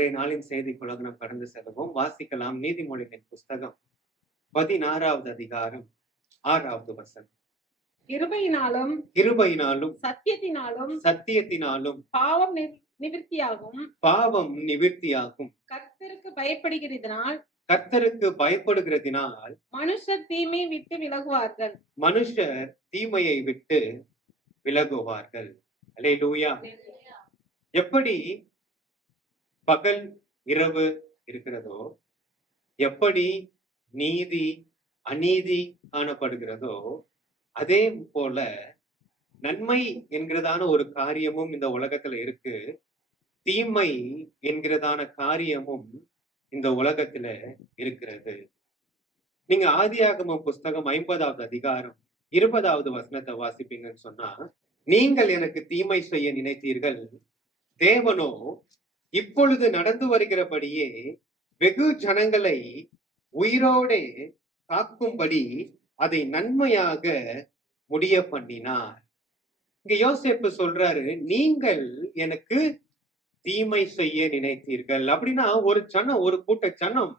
இன்றைய நாளின் செய்திக்குள்ளாக நாம் கடந்து செல்வோம். வாசிக்கலாம் நீதிமொழிகளின் புஸ்தகம் 16வது அதிகாரம் 6வது வசனம். கிருபையினாலும் கிருபையினாலும் சத்தியத்தினாலும் சத்தியத்தினாலும் பாவம் நிவிர்த்தியாகும். பாவம் நிவிர்த்தியாகும். கர்த்தருக்கு பயப்படுகிறதினால் கர்த்தருக்கு பயப்படுகிறதினால் மனுஷர் தீமையை விட்டு விலகுவார்கள். மனுஷர் தீமையை விட்டு விலகுவார்கள். அல்லேலூயா. எப்படி பகல் இரவு இருக்கிறதோ, எப்படி நீதி அநீதி காணப்படுகிறதோ, அதே போல நன்மை என்கிறதான ஒரு காரியமும் இந்த உலகத்துல இருக்கு, தீமை என்கிறதான காரியமும் இந்த உலகத்துல இருக்கிறது. நீங்க ஆதியாகமம் புஸ்தகம் 50வது அதிகாரம் 20வது வசனத்தை வாசிப்பீங்கன்னு சொன்னா, நீங்கள் எனக்கு தீமை செய்ய நினைத்தீர்கள், தேவனோ இப்பொழுது நடந்து வருகிறபடியே வெகு ஜனங்களை உயிரோடே காக்கும்படி அதை நன்மையாக முடிய பண்ணினார். இங்க யோசேப்பு சொல்றாரு, நீங்கள் எனக்கு தீமை செய்ய நினைத்தீர்கள். அப்படின்னா ஒரு கூட்ட ஜனம்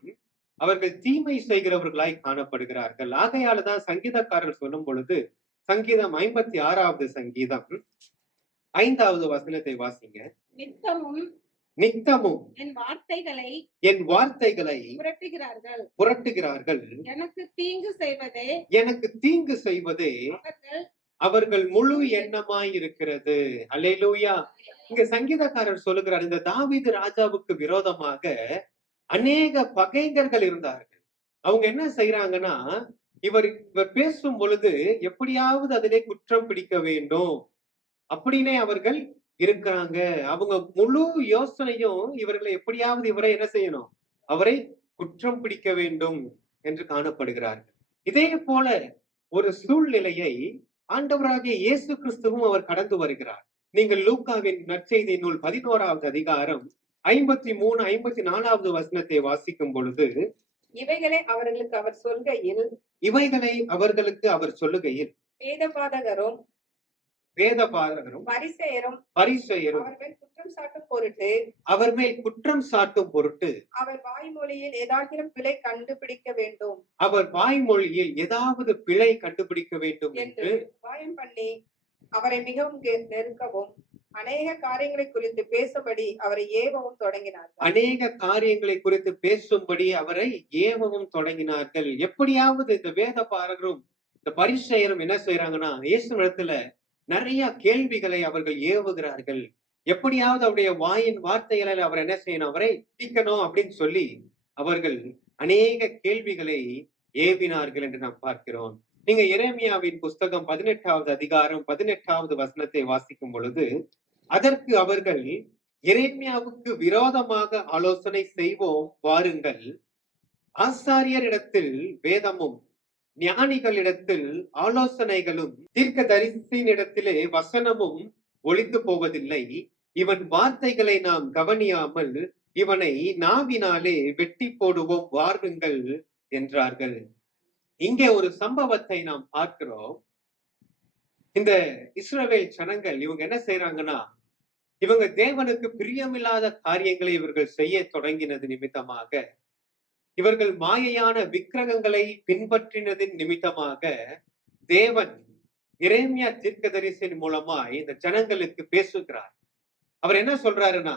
அவர்கள் தீமை செய்கிறவர்களாய் காணப்படுகிறார்கள். ஆகையாலதான் சங்கீதக்காரர் சொல்லும் பொழுது, சங்கீதம் 56வது சங்கீதம் 5வது வசனத்தை வாசிங்க. நித்தமும் என் வார்த்தைகளை புரட்டுகிறார்கள். எனக்கு தீங்கு செய்வதே அவர்கள் முழு எண்ணமாய் இருக்கிறது. அல்லேலூயா. இங்க சங்கீதக்காரர் சொல்லுகிறார், இந்த தாவீது ராஜாவுக்கு விரோதமாக அநேக பகைஞர்கள் இருந்தார்கள். அவங்க என்ன செய்யறாங்கன்னா, இவர் பேசும் பொழுது எப்படியாவது அதிலே குற்றம் பிடிக்க வேண்டும் அப்படின்னே அவர்கள் இருக்கிறாங்க. அவங்க முழு யோசனையும் இவர்களை எப்படியாவது இவரை என்ன செய்யணும், அவரை குற்றம் பிடிக்க வேண்டும் என்று காணப்படுகிறார்கள். இதே போல ஒரு சூழ்நிலையை ஆண்டவராகிய இயேசு கிறிஸ்துவும் அவர் கடந்து வருகிறார். நீங்கள் லூக்காவின் நற்செய்தி நூல் 11வது அதிகாரம் 53, 54வது வசனத்தை வாசிக்கும் பொழுது, இவைகளை அவர்களுக்கு அவர் சொல்லுகையில் வேதபாரகரும் பரிசேயரும் அவர் மேல் குற்றம் சாட்டும் பொருட்டு அவர் வாய்மொழியில் ஏதாவது பிழை கண்டுபிடிக்க வேண்டும் என்று வாயம் பண்ணி அவரை மிகவும் நெருக்கவும் அநேக காரியங்களை குறித்து பேசும்படி அவரை ஏவவும் தொடங்கினார்கள். எப்படியாவது இந்த வேதபாரகரும் இந்த பரிசேயரும் என்ன செய்யறாங்கன்னா, இயேசு இடத்துல நிறைய கேள்விகளை அவர்கள் ஏவுகிறார்கள். எப்படியாவது அவருடைய வாயின் வார்த்தைகளை அவர் என்ன செய்யணும், அவரை பிடிக்கணும் அப்படின்னு சொல்லி அவர்கள் அநேக கேள்விகளை ஏவினார்கள் என்று நாம் பார்க்கிறோம். நீங்க எரேமியாவின் புஸ்தகம் 18வது அதிகாரம் 18வது வசனத்தை வாசிக்கும் பொழுது, அதற்கு அவர்கள் எரேமியாவுக்கு விரோதமாக ஆலோசனை செய்வோம் வாருங்கள், ஆசாரியரிடத்தில் வேதமும் ஞானிகளிடத்தில் ஆலோசனைகளும் தீர்க்கதரிசியினிடத்திலே வசனமும் ஒளிந்து போவதில்லை. இவன் வார்த்தைகளை நாம் கவனியாமல் இவனை நாவினாலே வெட்டி போடுவோம் வாருங்கள் என்றார்கள். இங்கே ஒரு சம்பவத்தை நாம் பார்க்கிறோம். இந்த இஸ்ரவேல் ஜனங்கள் இவங்க என்ன செய்யறாங்கன்னா, இவங்க தேவனுக்கு பிரியமில்லாத காரியங்களை இவர்கள் செய்ய தொடங்கினது நிமித்தமாக, இவர்கள் மாயையான விக்கிரகங்களை பின்பற்றினதின் நிமித்தமாக தேவன் எரேமியா தீர்க்கதரிசியின் மூலமாய் இந்த ஜனங்களுக்கு பேசுகிறார். அவர் என்ன சொல்றாருன்னா,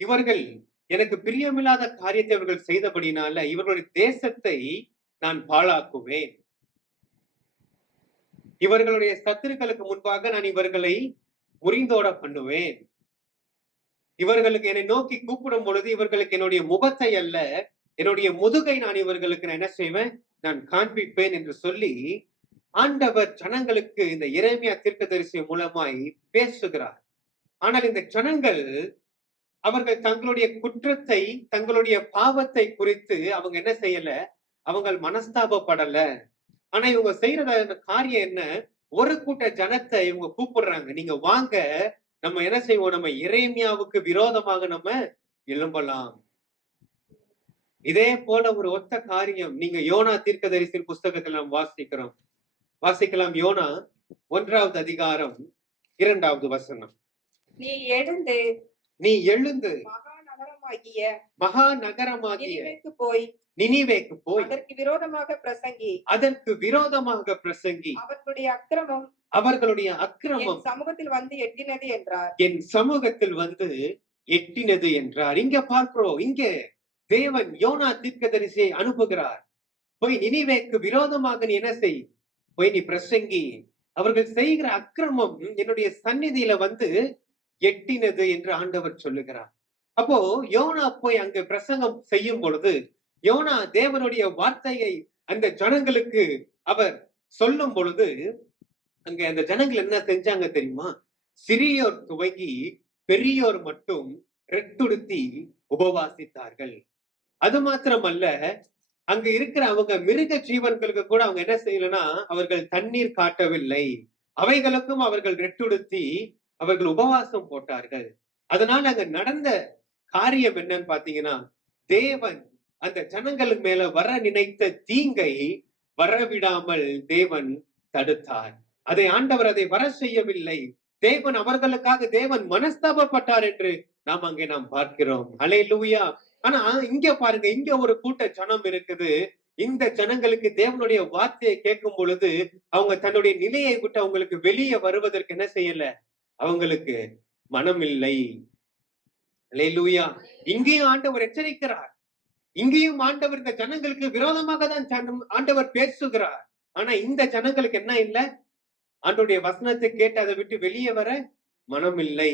இவர்கள் எனக்கு பிரியமில்லாத காரியத்தை இவர்கள் செய்தபடினால இவர்களுடைய தேசத்தை நான் பாழாக்குவேன். இவர்களுடைய சத்துருக்களுக்கு முன்பாக நான் இவர்களை முறிந்தோட பண்ணுவேன். இவர்களுக்கு என்னை நோக்கி கூப்பிடும் பொழுது இவர்களுக்கு என்னுடைய முகத்தை அல்ல, என்னுடைய முதுகை நான் இவர்களுக்கு நான் என்ன செய்வேன், நான் காண்பிப்பேன் என்று சொல்லி ஆண்டவர் ஜனங்களுக்கு இந்த எரேமியா தீர்க்கதரிசி மூலமாய் பேசுகிறார். ஆனால் இந்த ஜனங்கள் அவர்கள் தங்களுடைய குற்றத்தை, தங்களுடைய பாவத்தை குறித்து அவங்க என்ன செய்யல, அவங்க மனஸ்தாபப்படல. ஆனா இவங்க செய்யறத காரியம் என்ன, ஒரு கூட்ட ஜனத்தை இவங்க கூப்பிடுறாங்க, நீங்க வாங்க நம்ம என்ன செய்வோம், நம்ம எரேமியாவுக்கு விரோதமாக நம்ம எழும்பலாம். இதே போல ஒரு ஒத்த காரியம் நீங்க யோனா தீர்க்கதரிசி புஸ்தகத்தில் நாம் வாசிக்கலாம். யோனா 1வது அதிகாரம் 2வது வசனம். நீ எழுந்து நகரமாகிய மகா நகரமாகிய நினிவேக்கு போய் நினிவேக்கு போய் அதற்கு விரோதமாக பிரசங்கி, அதற்கு விரோதமாக பிரசங்கி, அவர்களுடைய அக்கிரமம் அவர்களுடைய என் அக்கிரமம் சமூகத்தில் வந்து எட்டினது என்றார். என் சமூகத்தில் வந்து எட்டினது என்றார். இங்க பார்க்கிறோம், இங்க தேவன் யோனா தீர்க்கதரிசியை அனுப்புகிறார். போய் நினிவேக்கு விரோதமாக நீ என்ன செய், போய் நீ பிரசங்கி, அவர்கள் செய்கிற அக்கிரமம் என்னுடைய சந்நிதியில வந்து எட்டினது என்று ஆண்டவர் சொல்லுகிறார். அப்போ யோனா போய் அங்க பிரசங்கம் செய்யும் பொழுது, யோனா தேவனுடைய வார்த்தையை அந்த ஜனங்களுக்கு அவர் சொல்லும் பொழுது, அங்க அந்த ஜனங்கள் என்ன செஞ்சாங்க தெரியுமா? சிறியோர் துவங்கி பெரியோர் மட்டும் ரெட்டுடுத்தி உபவாசித்தார்கள். அது மாத்திரமல்ல, அங்க இருக்கிற அவங்க மிருக ஜீவன்களுக்கு கூட அவங்க என்ன செய்யலன்னா, அவர்கள் தண்ணீர் காட்டவில்லை. அவைகளுக்கும் அவர்கள் ரெட்டுடுத்தி அவர்கள் உபவாசம் போட்டார்கள். அதனால அங்க நடந்த காரியம் என்னன்னு பாத்தீங்கன்னா, தேவன் அந்த ஜனங்களுக்கு மேல வர நினைத்த தீங்கை வரவிடாமல் தேவன் தடுத்தார். அதை வர செய்யவில்லை. தேவன் அவர்களுக்காக தேவன் மனஸ்தாபப்பட்டார் என்று நாம் பார்க்கிறோம். அல்லேலூயா. ஆனா இங்க பாருங்க, இங்க ஒரு கூட்ட ஜனம் இருக்குது. இந்த ஜனங்களுக்கு தேவனுடைய வார்த்தையை கேட்கும் பொழுது அவங்க தன்னுடைய நிலையை விட்டு அவங்களுக்கு வெளியே வருவதற்கு என்ன செய்யல, அவங்களுக்கு மனம் இல்லை. அல்லேலூயா. இங்கேயும் ஆண்டவர் எச்சரிக்கிறார். இங்கேயும் ஆண்டவர் இந்த ஜனங்களுக்கு விரோதமாக தான் ஆண்டவர் பேசுகிறார். ஆனா இந்த ஜனங்களுக்கு என்ன இல்லை, ஆண்டவருடைய வசனத்தை கேட்டு அதை விட்டு வெளியே வர மனம் இல்லை.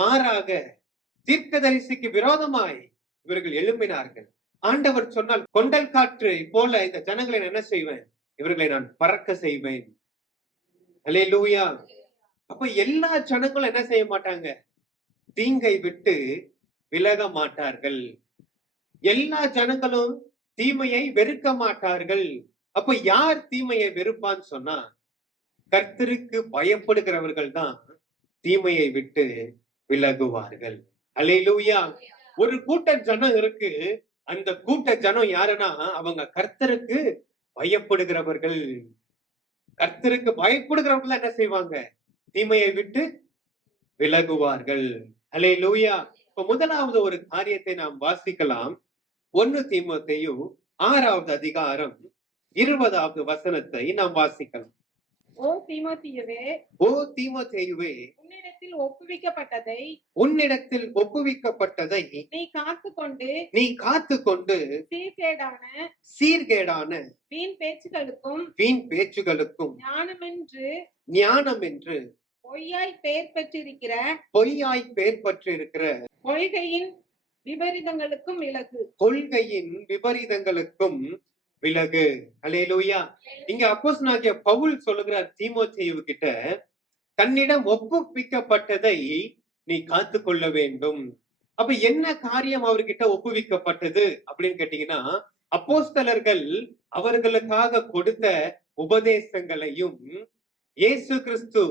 மாறாக தீர்க்கதரிசிக்கு விரோதமாய் இவர்கள் எழும்பினார்கள். ஆண்டவர் சொன்னால் கொண்டல் காற்று போல இந்த ஜனங்களை நான் என்ன செய்வேன், இவர்களை நான் பறக்க செய்வேன். அல்லேலூயா. அப்ப எல்லா ஜனங்களும் என்ன செய்ய மாட்டாங்க, தீங்கை விட்டு விலக மாட்டார்கள். எல்லா ஜனங்களும் தீமையை வெறுக்க மாட்டார்கள். அப்ப யார் தீமையை வெறுப்பான்னு சொன்னா, கர்த்தருக்கு பயப்படுகிறவர்கள் தான் தீமையை விட்டு விலகுவார்கள். அல்லேலூயா. ஒரு கூட்ட ஜனம் இருக்கு. அந்த கூட்ட ஜனம் யாருன்னா, அவங்க கர்த்தருக்கு பயப்படுகிறவர்கள். கர்த்தருக்கு பயப்படுகிறவர்கள் என்ன செய்வாங்க, தீமையை விட்டு விலகுவார்கள். அல்லேலூயா. இப்ப முதலாவது ஒரு காரியத்தை நாம் வாசிக்கலாம். 1 தீமோத்தேயு 6வது அதிகாரம் 20வது வசனத்தை நாம் வாசிக்கலாம். ஓ தீமோத்தேயுவே, ஓ தீமோத்தேயுவே, உன்னிடத்தில் ஒப்புவிக்கப்பட்டதை நீ காத்துக்கொண்டு சீர்கேடான வீண் பேச்சுகளுக்கும் ஞானமென்று பொய்யாய் பெயர் பெற்றிருக்கிற கொள்கையின் விபரீதங்களுக்கும் விலகு. அல்லேலூயா. இங்க அப்போஸ்தலனாகிய பவுல் சொல்லுகிறார் தீமோத்தேயு கிட்ட, தன்னிடம் ஒப்புவிக்கப்பட்டதை நீ காத்துக்கொள்ள வேண்டும். அப்ப என்ன காரியம் அவர்கிட்ட ஒப்புவிக்கப்பட்டது அப்படின்னு கேட்டீங்கன்னா, அப்போஸ்தலர்கள் அவர்களுக்காக கொடுத்த உபதேசங்களையும் இயேசு கிறிஸ்து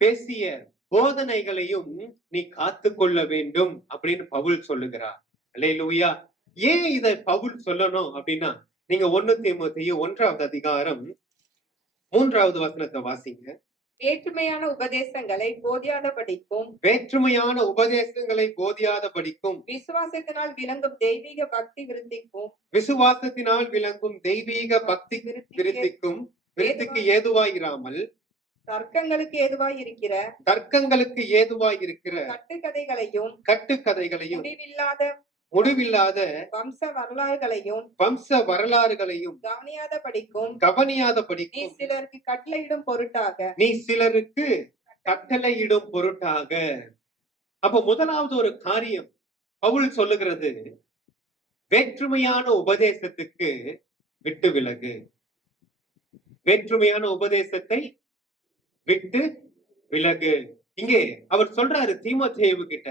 பேசிய போதனைகளையும் நீ காத்துக்கொள்ள வேண்டும் அப்படின்னு பவுல் சொல்லுகிறார். அல்லேலூயா. ஏன் இதை பவுல் சொல்லணும் அப்படின்னா, நீங்க 1 தீமோத்தேயு 1வது அதிகாரம் 3வது வசனத்தை வாசிங்க. வேற்றுமையான உபதேசங்களை போதியாதபடிக்கும் விசுவாசத்தினால் விளங்கும் தெய்வீக பக்தி விருத்திக்கு ஏதுவாயிராமல் தர்க்கங்களுக்கு ஏதுவாய் இருக்கிற கட்டுக்கதைகளையும் முடிவில்லாத வம்ச வரலாறுகளையும் கவனியாதபடிக்கும் நீ சிலருக்கு கட்டளையிடும் பொருட்டாக. அப்ப முதலாவது ஒரு காரியம் பவுல் சொல்லுகிறது, வேற்றுமையான உபதேசத்துக்கு விட்டு விலகு. வேற்றுமையான உபதேசத்தை விட்டு விலகு. இங்கே அவர் சொல்றாரு தீமோத்தேயு கிட்ட,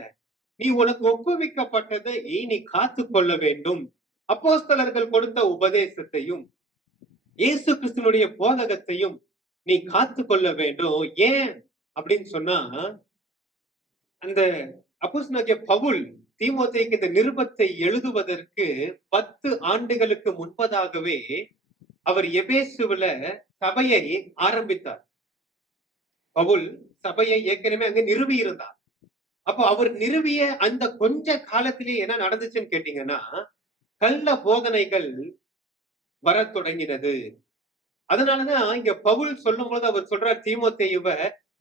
நீ உனக்கு ஒப்புவிக்கப்பட்டதை நீ காத்துக்கொள்ள வேண்டும். அப்போஸ்தலர்கள் கொடுத்த உபதேசத்தையும் இயேசு கிறிஸ்துனுடைய போதகத்தையும் நீ காத்துக்கொள்ள வேண்டும். ஏன் அப்படின்னு சொன்னா, அந்த அப்போஸ்தலனாகிய பவுல் தீமோத்தேயுக்கு இந்த நிருபத்தை எழுதுவதற்கு 10 ஆண்டுகளுக்கு முன்பதாகவே அவர் எபேசுவில சபையை ஆரம்பித்தார். பவுல் சபையை ஏற்கனவே அங்க நிறுவி இருந்தார். அப்போ அவர் நிறுவிய அந்த கொஞ்ச காலத்திலேயே என்ன நடந்துச்சுன்னு கேட்டீங்கன்னா, கள்ள போதனைகள் வரத் தொடங்கினது. அதனாலதான் இங்க பவுல் சொல்லும்போது அவர் சொல்றார் தீமோத்தேயுவ,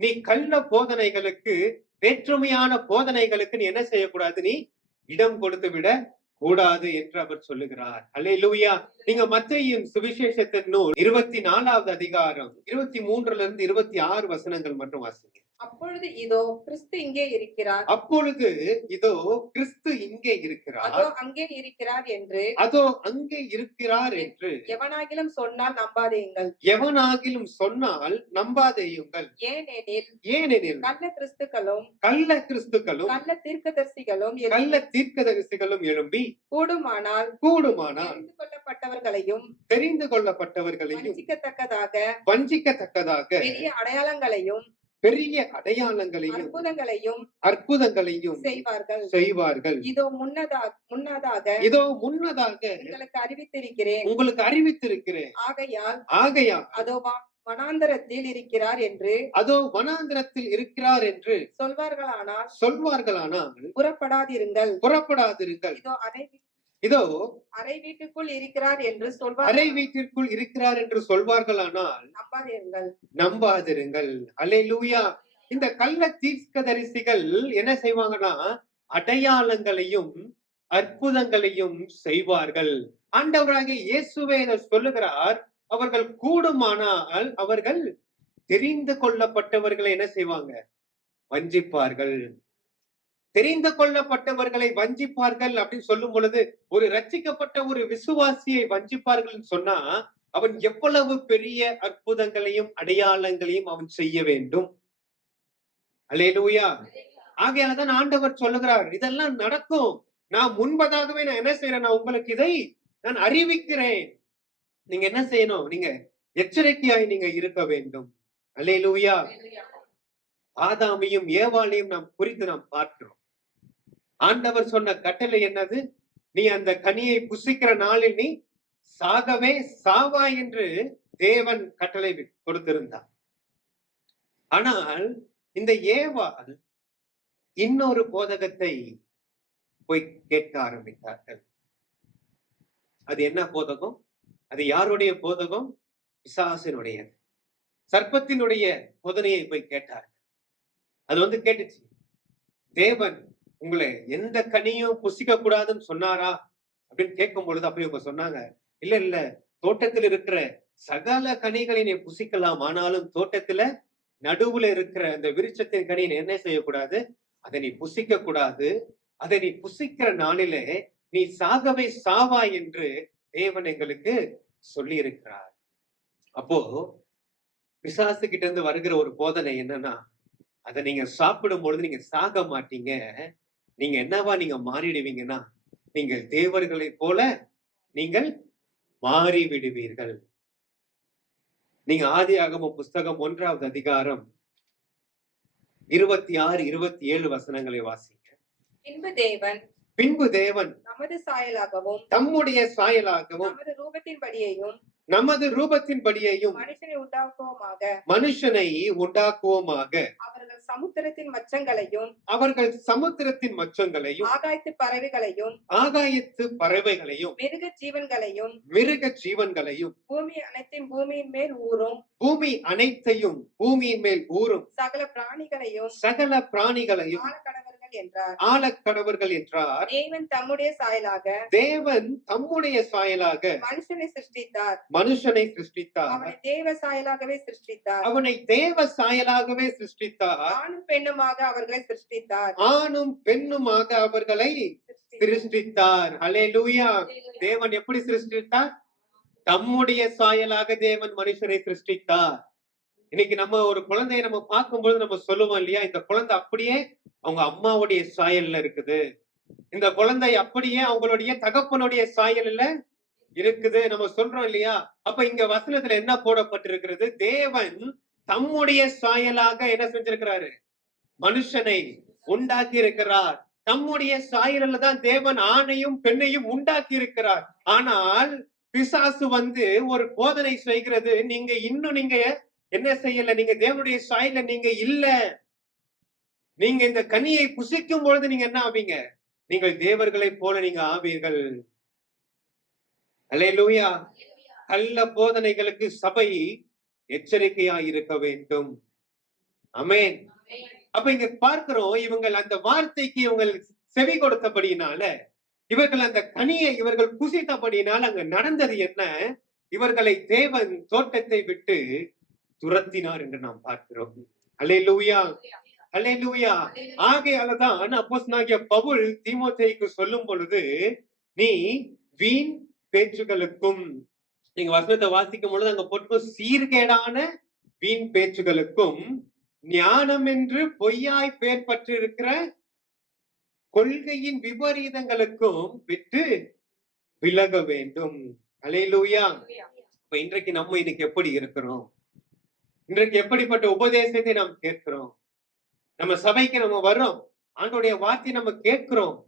நீ கள்ள போதனைகளுக்கு, வேற்றுமையான போதனைகளுக்கு நீ என்ன செய்யக்கூடாது, நீ இடம் கொடுத்து விட கூடாது என்று அவர் சொல்லுகிறார். அல்லேலூயா. நீங்க மத்தேயுவின் சுவிசேஷத்தின் நூல் 24வது அதிகாரம் 23 இருந்து 26 வசனங்கள் மட்டும் வாசிங்க. அப்பொழுது இதோ கிறிஸ்து இங்கே இருக்கிறார், அப்பொழுது இதோ கிறிஸ்து இங்கே இருக்கிறார், அதோ அங்கே இருக்கிறார் என்று அதோ அங்கே இருக்கிறார் என்று எவனாகிலும் சொன்னால் நம்பாதேயுங்கள். எவனாகிலும் சொன்னால் நம்பாதேயுங்கள். ஏனெனில் கள்ள கிறிஸ்துக்களும் கள்ள கிறிஸ்துக்களும் கள்ள தீர்க்கதரிசிகளும் கள்ள தீர்க்கதரிசிகளும் எழும்பி கூடுமானால் தெரிந்து கொள்ளப்பட்டவர்களையும் வஞ்சிக்கத்தக்கதாக வஞ்சிக்கத்தக்கதாக பெரிய அடையாளங்களையும் அற்புதங்களையும் செய்வார்கள். இதோ முன்னதாக உங்களுக்கு அறிவித்திருக்கிறேன். ஆகையால் வனாந்தரத்தில் இருக்கிறார் என்று சொல்வார்களானால் புறப்படாதிருங்கள். இதோ அறை வீட்டுக்குள் இருக்கிறார் என்று சொல்வார்களானால் நம்பாதிருங்கள். அல்லேலூயா. இந்த கள்ள தீர்க்கதரிசிகள் என்ன செய்வாங்கன்னா, அடையாளங்களையும் அற்புதங்களையும் செய்வார்கள். ஆண்டவராகிய இயேசுவே இதை சொல்லுகிறார். அவர்கள் கூடுமானால் அவர்கள் தெரிந்து கொள்ளப்பட்டவர்களை என்ன செய்வாங்க, வஞ்சிப்பார்கள். தெரிந்து கொள்ளப்பட்டவர்களை வஞ்சிப்பார்கள் அப்படின்னு சொல்லும் பொழுது, ஒரு ரட்சிக்கப்பட்ட ஒரு விசுவாசியை வஞ்சிப்பார்கள் சொன்னா அவன் எவ்வளவு பெரிய அற்புதங்களையும் அடையாளங்களையும் அவன் செய்ய வேண்டும். அல்லேலூயா. ஆகையாலதான் ஆண்டவர் சொல்லுகிறார், இதெல்லாம் நடக்கும். நான் முன்பதாகவே நான் என்ன செய்யறேன், நான் உங்களுக்கு இதை நான் அறிவிக்கிறேன். நீங்க என்ன செய்யணும், நீங்க எச்சரிக்கையாய் நீங்க இருக்க வேண்டும். அல்லேலூயா. ஆதாமையும் ஏவாளையும் நாம் குறித்து நாம் பார்க்கிறோம். ஆண்டவர் சொன்ன கட்டளை என்னது, நீ அந்த கனியை புசிக்கிற நாளில் நீ சாகவே சாவா என்று தேவன் கட்டளை கொடுத்திருந்தார். ஆனால் இந்த ஏவாள் இன்னொரு போதகத்தை போய் கேட்க ஆரம்பித்தார்கள். அது என்ன போதகம்? அது யாருடைய போதகம்? பிசாசினுடைய, சர்ப்பத்தினுடைய போதனையை போய் கேட்டார். அது கேட்டுச்சு, தேவன் உங்களை எந்த கனியும் புசிக்க கூடாதுன்னு சொன்னாரா அப்படின்னு கேட்கும் பொழுது அப்ப இவங்க சொன்னாங்க, இல்ல தோட்டத்தில் இருக்கிற சகல கனிகளை நீ புசிக்கலாம், ஆனாலும் தோட்டத்துல நடுவுல இருக்கிற அந்த விருட்சத்தின் கனியை என்ன செய்யக்கூடாது, அதை நீ புசிக்க கூடாது. அதை நீ புசிக்கிற நாளிலே நீ சாகவே சாவா என்று தேவன் எங்களுக்கு சொல்லி இருக்கிறார். அப்போ பிசாசு கிட்ட இருந்து வருகிற ஒரு போதனை என்னன்னா, அதை நீங்க சாப்பிடும் பொழுது நீங்க சாக மாட்டீங்க. நீங்க என்னவா நீங்க மாறிடுவீங்கன்னா, நீங்கள் தேவர்களை போல நீங்கள் மாறி விடுவீர்கள். நீங்க ஆதியாகமம் புஸ்தகம் 1வது அதிகாரம் 26, 27 வசனங்களை வாசிங்க. பின்பு தேவன் நமது சாயலாகவும் தம்முடைய சாயலாகவும் நமது ரூபத்தின்படியையும் மனுஷனை உண்டாக்குவோமாக. அவர்கள் சமுத்திரத்தின் மச்சங்களையும் ஆகாயத்து பறவைகளையும் மிருக ஜீவன்களையும் பூமி அனைத்தையும் பூமியின் மேல் ஊறும் சகல பிராணிகளையும் ஆளக்கடவர்கள் என்றார். தேவன் தம்முடைய சாயலாக மனுஷனை சிருஷ்டித்தார். அவனை தேவ சாயலாகவே சிருஷ்டித்தார். ஆணும் பெண்ணுமாக அவர்களை சிருஷ்டித்தார். அல்லேலூயா. தேவன் எப்படி சிருஷ்டித்தார்? தம்முடைய சாயலாக தேவன் மனுஷனை சிருஷ்டித்தார். இன்னைக்கு நம்ம ஒரு குழந்தையை நம்ம பார்க்கும்போது நம்ம சொல்லுவோம் இல்லையா, இந்த குழந்தை அப்படியே அவங்க அம்மாவுடைய சாயல்ல இருக்குது, இந்த குழந்தை அப்படியே அவங்களுடைய தகப்பனுடைய சாயல்ல இருக்குது நம்ம சொல்றோம் இல்லையா. அப்ப இங்க வசனத்துல என்ன போடப்பட்டிருக்கிறது? தேவன் தம்முடைய சாயலாக என்ன செஞ்சிருக்கிறாரு? மனுஷனை உண்டாக்கி இருக்கிறார். தம்முடைய சாயலில் தான் தேவன் ஆணையும் பெண்ணையும் உண்டாக்கி இருக்கிறார். ஆனால் பிசாசு ஒரு போதனை செய்கிறது, நீங்க இன்னும் நீங்க என்ன செய்யல, நீங்க தேவனுடைய சாயல நீங்க இல்ல, நீங்க இந்த கனியை புசிக்கும் பொழுது நீங்க என்ன ஆவீங்க? நீங்கள் தேவர்களை போல நீங்க ஆவீர்கள். அல்லேலூயா. கள்ள போதனைகளுக்கு சபை எச்சரிக்கையா இருக்க வேண்டும். ஆமென். அப்ப இங்க பார்க்கிறோம், இவங்கள் அந்த வார்த்தைக்கு இவங்கள் செவி கொடுத்தபடியினால, இவர்கள் அந்த கனியை இவர்கள் புசித்தபடியினால அங்க நடந்தது என்ன? இவர்களை தேவன் தோட்டத்தை விட்டு துரத்தினார் என்று நாம் பார்க்கிறோம். அல்லேலூயா, அல்லேலூயா. ஆகையாலதான் அப்போஸ்தலனாகிய பவுல் தீமோத்தேயுக்கு சொல்லும் பொழுது, நீ வீண் பேச்சுகளுக்கும், நீங்க வசனத்தை வாசிக்கும் பொழுது அங்க போட்டு சீர்கேடான வீண் பேச்சுகளுக்கும், ஞானம் என்று பொய்யாய் பேர் பற்றிருக்கிற கொள்கையின் விபரீதங்களுக்கும் விட்டு விலக வேண்டும். அல்லேலூயா. இப்ப இன்றைக்கு நம்ம இன்னைக்கு எப்படி இருக்கிறோம்? இன்றைக்கு எப்படிப்பட்ட உபதேசத்தை நாம் கேட்கிறோம்? நம்ம சபைக்கு நம்ம வர்றோம், ஆண்டவருடைய வார்த்தையை நம்ம கேட்கிறோம்.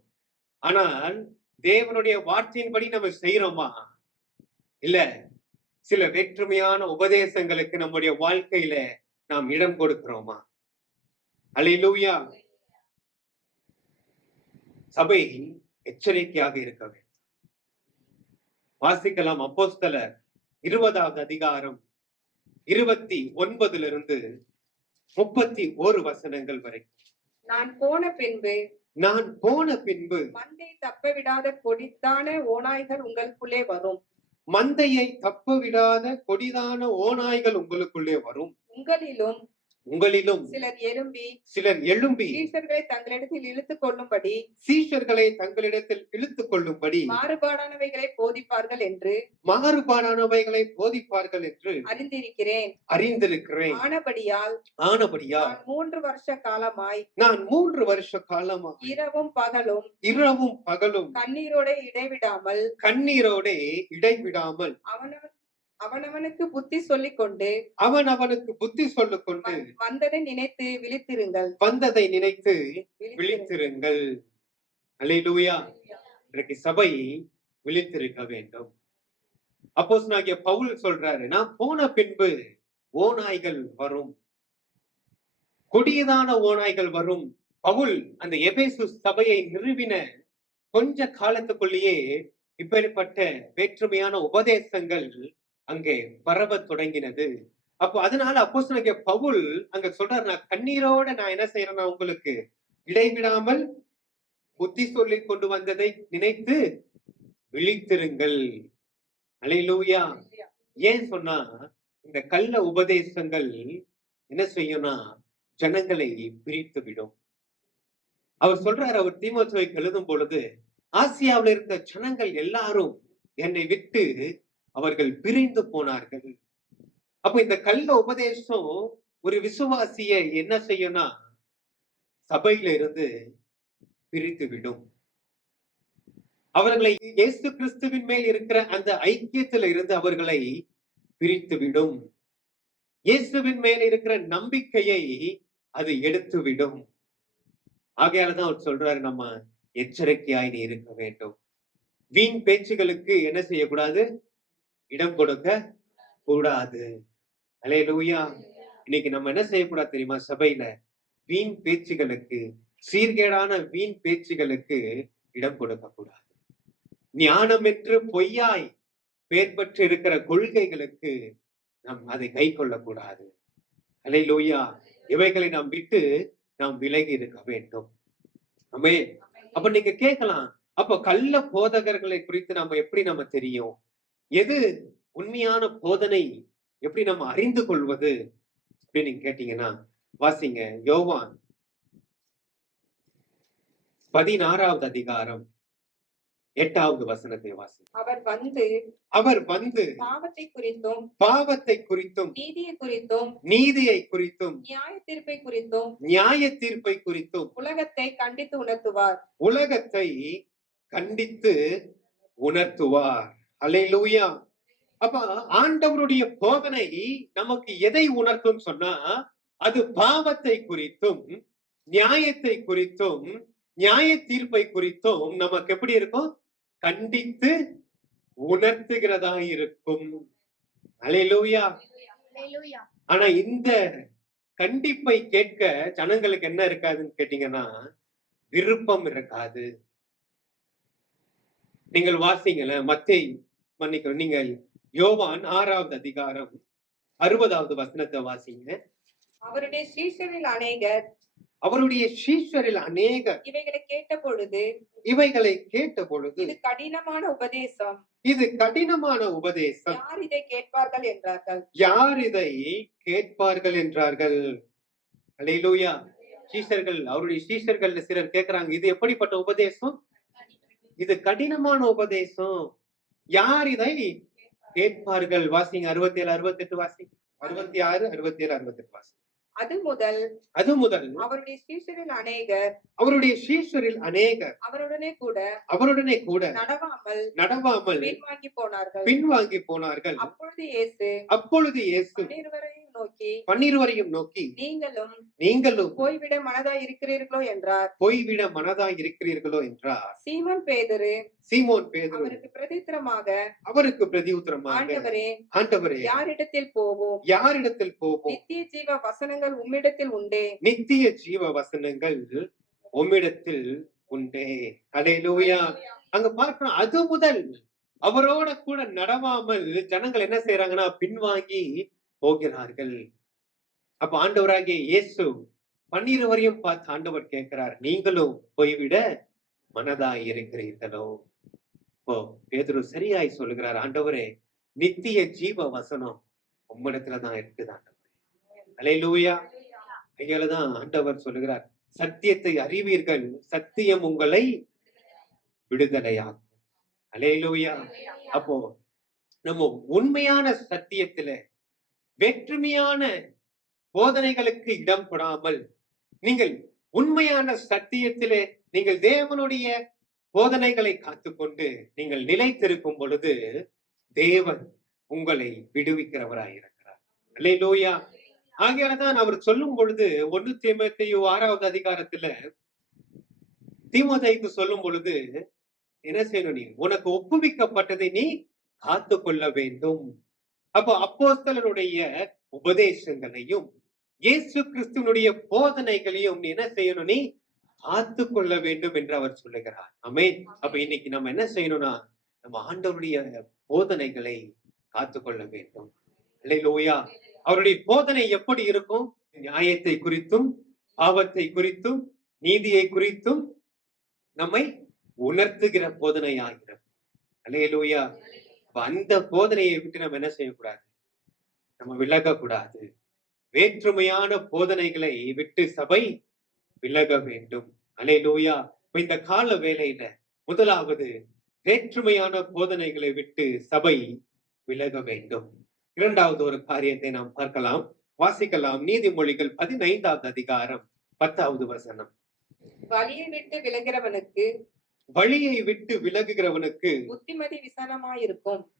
ஆனால் தேவனுடைய வார்த்தையின்படி நம்ம செய்யறோமா? இல்ல சில வேற்றுமையான உபதேசங்களுக்கு நம்முடைய வாழ்க்கையில நாம் இடம் கொடுக்கிறோமா? அல்லேலூயா. சபை எச்சரிக்கையாக இருக்க வேண்டும். வாசிக்கலாம் அப்போஸ்தலர் 20வது அதிகாரம் 29 31 வசனங்கள் வரை. நான் போன பின்பு மந்தை தப்ப விடாத கொடிதான ஓநாய்கள் உங்களுக்குள்ளே வரும். மந்தையை தப்ப விடாத கொடிதான ஓநாய்கள் உங்களுக்குள்ளே வரும். உங்களிலும் சிலர் எழும்பி சீஷர்களை தங்களிடத்தில் இழுத்துக் கொள்ளும்படி மாறுபாடானவைகளை போதிப்பார்கள் என்று அறிந்திருக்கிறேன். ஆனபடியால் நான் 3 வருஷ காலமாய் இரவும் பகலும் கண்ணீரோட இடைவிடாமல் அவனவனுக்கு புத்தி சொல்லிக் கொண்டு வந்ததை நினைத்து விழித்திருங்கள். அல்லேலூயா. இன்றைக்கு சபை விழித்திருக்க வேண்டும். அப்போஸ்தலனாகிய பவுல் சொல்றாரு, நான் போன பின்பு ஓநாய்கள் வரும், கொடியதான ஓநாய்கள் வரும். பவுல் அந்த எபேசு சபையை நிறுவின கொஞ்ச காலத்துக்குள்ளேயே இப்படிப்பட்ட வேற்றுமையான உபதேசங்கள் அங்கே பரவ தொடங்கினது. அப்போ அதனால அப்போஸ்தலனாகிய பவுல் அங்க சொல்றாரு, நான் கண்ணீரோட நான் என்ன செய்யறேன்னா உங்களுக்கு இடைவிடாமல் புத்தி சொல்லி கொண்டு வந்ததை நினைத்து விழித்திருங்கள். அல்லேலூயா. ஏன் சொன்னா இந்த கள்ள உபதேசங்கள் என்ன செய்யும்னா ஜனங்களை பிரித்து விடும். அவர் சொல்றாரு, அவர் தீமோத்தேயுவுக்கு எழுதும் பொழுது, ஆசியாவில் இருந்த ஜனங்கள் எல்லாரும் என்னை விட்டு அவர்கள் பிரிந்து போனார்கள். அப்ப இந்த கள்ள உபதேசம் ஒரு விசுவாசியை என்ன செய்யும்னா சபையில இருந்து பிரித்து விடும். அவர்களை இயேசு கிறிஸ்துவின் மேல் இருக்கிற அந்த ஐக்கியத்துல இருந்து அவர்களை பிரித்து விடும். இயேசுவின் மேல் இருக்கிற நம்பிக்கையை அது எடுத்து விடும். ஆகையாலதான் அவர் சொல்றாரு, நம்ம எச்சரிக்கையாய் நீ இருக்க வேண்டும். வீண் பேச்சுகளுக்கு என்ன செய்யக்கூடாது? இடம் கொடுக்க கூடாது. அல்லேலூயா. இன்னைக்கு நம்ம என்ன செய்யக்கூடாது தெரியுமா? சபையில வீண் பேச்சுகளுக்கு, சீர்கேடான வீண் பேச்சுகளுக்கு இடம் கொடுக்க கூடாது. ஞானம் என்று பொய்யாய் பேர் பெற்று இருக்கிற கொள்கைகளுக்கு நாம் அதை கை கொள்ளக்கூடாது. அல்லேலூயா. இவைகளை நாம் விட்டு நாம் விலகி இருக்க வேண்டும். ஆமென். அப்ப நீங்க கேட்கலாம், அப்ப கள்ள போதகர்களை குறித்து நம்ம தெரியும்? எது உண்மையான போதனை எப்படி நம்ம அறிந்து கொள்வது அப்படின்னு நீங்க கேட்டீங்கன்னா, வாசிங்க யோவான் 16வது அதிகாரம் 8வது வசனத்தை வாசி. அவர் வந்து பாவத்தை குறித்தும் நீதியை குறித்தும் நியாய தீர்ப்பை குறித்தும் உலகத்தை கண்டித்து உணர்த்துவார். அல்லேலூயா. அப்ப ஆண்டவருடைய போதனை நமக்கு எதை உணர்த்தும் சொன்னா, அது பாவத்தை குறித்தும் நியாயத்தை குறித்தும் நியாய தீர்ப்பை குறித்தும் நமக்கு எப்படி இருக்கும்? கண்டித்து உணர்த்துகிறதா இருக்கும். அல்லேலூயா. ஆனா இந்த கண்டிப்பை கேட்க ஜனங்களுக்கு என்ன இருக்காதுன்னு கேட்டீங்கன்னா விருப்பம் இருக்காது. நீங்கள் வாசிங்களேன், மத்தேயு மன்னிக்கணும், நீங்கள் யோவான் 6வது அதிகாரம் 60வது வசனத்தை வாசிங்க. அவருடைய சீஷரில் அநேகர் அவருடைய சீஷரில் அநேகர் இவைகளை கேட்ட பொழுது, இது கடினமான உபதேசம், இது கடினமான உபதேசம், யார் இதை கேட்பார்கள் என்றார்கள். யார் இதை கேட்பார்கள் என்றார்கள். அல்லேலூயா. சீஷர்கள், அவருடைய சீஷர்கள் சிலர் கேட்கிறாங்க, இது எப்படிப்பட்ட உபதேசம்? இது கடினமான உபதேசம், யார் இதை கேட்பார்கள்? வாசிங்க 67 68 வாசிங்க. 66 67 68 வாசிங்க. அது முதல் அவருடைய சீஷரில் அநேகர் அவருடனே கூட நடவாமல் பின்வாங்கி போனார்கள். அப்பொழுது இயேசு 12வரையும் நோக்கி நீங்களும் போய்விட மனதாய் இருக்கிறீர்களோ என்றார். சீமோன் பேதுரு அவருக்கு பிரதியுத்தரமாக, ஆண்டவரே, யாரிடத்தில் போவோம்? நித்திய ஜீவ வசனங்கள் உம்மிடத்தில் உண்டே. அல்லேலூயா. அங்க பார்க்கிறோம், அது முதல் அவரோட கூட நடவாமல் ஜனங்கள் என்ன செய்யறாங்கன்னா பின்வாங்கி போகிறார்கள். அப்ப ஆண்டவராகிய இயேசு 12வரையும் பார்த்து ஆண்டவர் கேட்கிறார், நீங்களும் போய்விட மனதாய் இருக்கிறீர்களோ? ஓ, பேதுரு சரியாய் சொல்லுகிறார், ஆண்டவரே, நித்திய ஜீவ வசனம் உம்மிடத்துலதான் இருக்குது ஆண்டவரே. அல்லேலூயா. ஐயாலதான் ஆண்டவர் சொல்லுகிறார், சத்தியத்தை அறிவீர்கள், சத்தியம் உங்களை விடுதலையாகும். அல்லேலூயா. அப்போ நம்ம உண்மையான சத்தியத்துல வேற்றுமையான போதனைகளுக்கு இடம் கொடாமல், நீங்கள் உண்மையான சத்தியத்திலே நீங்கள் தேவனுடைய போதனைகளை காத்துக்கொண்டு நீங்கள் நிலைத்திருக்கும் பொழுது தேவன் உங்களை விடுவிக்கிறவராயிருக்கிறார். அல்லேலூயா. ஆகையால்தான் அவர் சொல்லும் பொழுது 1 தீமோத்தேயு 6வது அதிகாரத்துல தீமோத்தேயுக்கு சொல்லும் பொழுது என்ன செய்யணும்? நீ உனக்கு ஒப்புவிக்கப்பட்டதை நீ காத்து கொள்ள வேண்டும். அப்போ அப்போஸ்தலருடைய உபதேசங்களையும் இயேசு கிறிஸ்துவனுடைய போதனைகளையும் நீ என்ன செய்யணும்? நீ காத்து கொள்ள வேண்டும் என்று அவர் சொல்லுகிறார். ஆமென். அப்ப இன்னைக்கு நம்ம என்ன செய்யணும்னா, நம்ம ஆண்டவருடைய போதனைகளை காத்து கொள்ள வேண்டும். அல்லேலூயா. அவருடைய போதனை எப்படி இருக்கும்? நியாயத்தை குறித்தும், பாவத்தை குறித்தும், நீதியை குறித்தும் நம்மை உணர்த்துகிற போதனையாகிறது. அல்லேலூயா. அந்த போதனையை விட்டு நம்ம என்ன செய்யக்கூடாது? நம்ம விலகக்கூடாது. வேற்றுமையான போதனைகளை விட்டு சபை விலக வேண்டும். அல்லேலூயா. இந்த கால வேளையில முதலாவது வேற்றுமையான போதனைகளை விட்டு சபை விலக வேண்டும். இரண்டாவது ஒரு காரியத்தை நாம் பார்க்கலாம், வாசிக்கலாம். நீதிமொழிகள் 15வது அதிகாரம் 10வது வசனம். வழியை விட்டு விலகுகிறவனுக்கு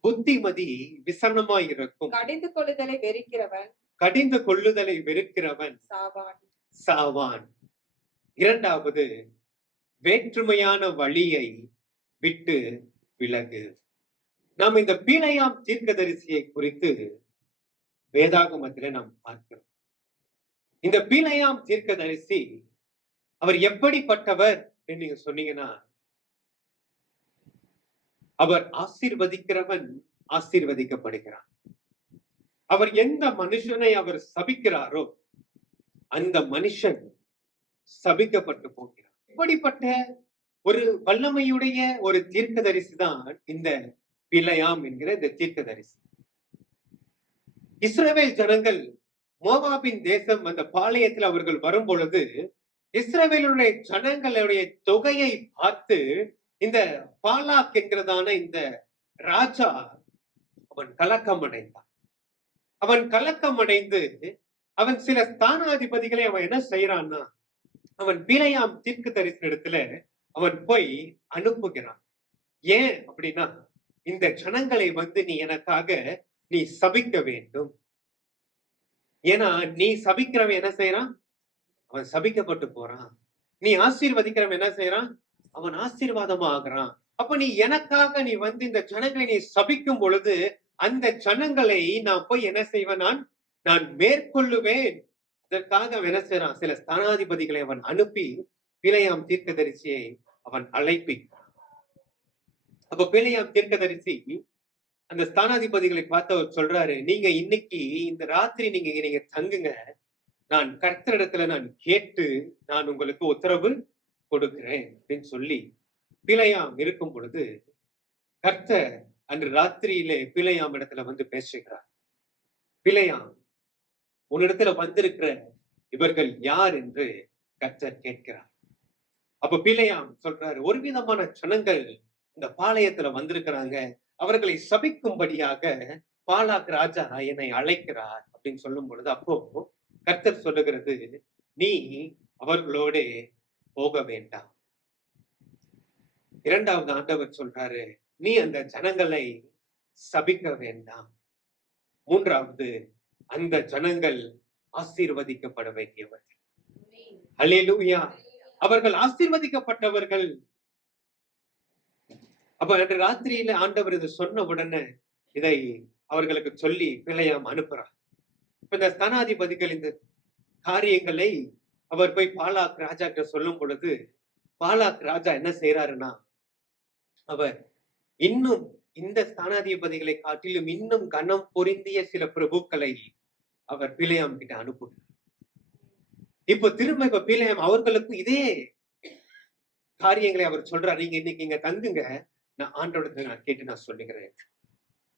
புத்திமதி விசனமாயிருக்கும். கடிந்து கொள்ளுதலை வெறுக்கிறவன் சாவான். இரண்டாவது, வேற்றுமையான வழியை விட்டு விலகு. நாம் இந்த பிலேயாம் தீர்க்கதரிசியை குறித்து வேதாகமத்திலே நாம் பார்க்கிறோம். இந்த பிலேயாம் தீர்க்கதரிசி அவர் எப்படிப்பட்டவர் என்று நீங்க சொன்னீங்கன்னா, அவர் ஆசீர்வதிக்கிறவன் ஆசீர்வதிக்கப்படுகிறான். அவர் எந்த மனுஷனை அவர் சபிக்கிறாரோ அந்த மனுஷன் சபிக்கப்பட்டு போகிறான். இப்படிப்பட்ட ஒரு வல்லமையுடைய ஒரு தீர்க்கதரிசி தான் இந்த பிலேயாம் என்கிற இந்த தீர்க்கதரிசி. இஸ்ரவேல் ஜனங்கள் மோவாபின் தேசம் அந்த பாளையத்தில் அவர்கள் வரும் பொழுது இஸ்ரவேலுடைய ஜனங்களுடைய தொகையை பார்த்து இந்த பாலாக் என்கிறதான இந்த ராஜா அவன் கலக்கம் அடைந்தான். அவன் கலக்கம் அடைந்து அவன் சில ஸ்தானாதிபதிகளை அவன் என்ன செய்யறான்னா, அவன் பிலேயாம் தீர்க்கதரிசி இடத்துல அவன் போய் அனுப்புகிறான். ஏன் அப்படின்னா, இந்த ஜனங்களை வந்து நீ எனக்காக நீ சபிக்க வேண்டும். ஏன்னா நீ சபிக்கிறவன் என்ன செய்யறான்? அவன் சபிக்கப்பட்டு போறான். நீ ஆசீர்வதிக்கிறவன் என்ன செய்யறான்? அவன் ஆசீர்வாதமா ஆகிறான். அப்ப நீ எனக்காக நீ வந்து இந்த ஜனங்களை நீ சபிக்கும் பொழுது அந்த ஜனங்களை நான் போய் என்ன செய்வேன்? நான் மேற்கொள்ளுவேன். இதற்காக அவன் என்ன செய்றான்? சில ஸ்தானாதிபதிகளை அவன் அனுப்பி பிலேயாம் தீர்க்கதரிசியை அவன் அழைப்பிக்கிறான். அப்ப பிலேயாம் தீர்க்கதரிசி அந்த ஸ்தானாதிபதிகளை பார்த்து அவர் சொல்றாரு, நீங்க இன்னைக்கு இந்த ராத்திரி நீங்க தங்குங்க. நான் கர்த்தரிடத்துல நான் கேட்டு நான் உங்களுக்கு உத்தரவு கொடுக்கிறேன் அப்படின்னு சொல்லி பிலேயாம் இருக்கும் பொழுது கர்த்தர் அன்று ராத்திரியிலே பிலேயாம் இடத்துல வந்து பேசுகிறார். பிலேயாம், உன்னிடத்துல வந்திருக்கிற இவர்கள் யார் என்று கர்த்தர் கேட்கிறார். அப்ப பிலேயாம் சொல்றாரு, ஒரு விதமான ஜனங்கள் இந்த பாளையத்துல வந்திருக்கிறாங்க, அவர்களை சபிக்கும்படியாக பாலாக் ராஜா என்னை அழைக்கிறார் அப்படின்னு சொல்லும் பொழுது, அப்போ கர்த்தர் சொல்லுகிறது, நீ அவர்களோட போக வேண்டாம். இரண்டாவது ஆண்டவர் சொல்றாரு, நீ அந்த ஜனங்களை சபிக்க வேண்டாம். மூன்றாவது, அந்த ஜனங்கள் ஆசீர்வதிக்கப்பட வேண்டியவர்கள். அல்லேலூயா, அவர்கள் ஆசீர்வதிக்கப்பட்டவர்கள். அப்ப அன்று ராத்திரியில ஆண்டவர் இதை சொன்ன உடனே இதை அவர்களுக்கு சொல்லி பிலேயாம் அனுப்புறார். இப்ப இந்த ஸ்தானாதிபதிகள் இந்த காரியங்களை அவர் போய் பாலாக் ராஜா கிட்ட சொல்லும் பொழுது பாலாக் ராஜா என்ன செய்யறாருன்னா, அவர் இன்னும் இந்த ஸ்தானாதிபதிகளை காட்டிலும் இன்னும் கனம் பொருந்திய சில பிரபுக்களை அவர் பிலேயாம் கிட்ட அனுப்புகிறார். இப்ப திரும்ப பிலேயாம் அவர்களுக்கு இதே காரியங்களை அவர் சொல்றாரு, நீங்க இன்னைக்கு இங்க தங்குங்க, நான் ஆண்டவரத்தை நான் கேட்டு நான் சொல்லுகிறேன்.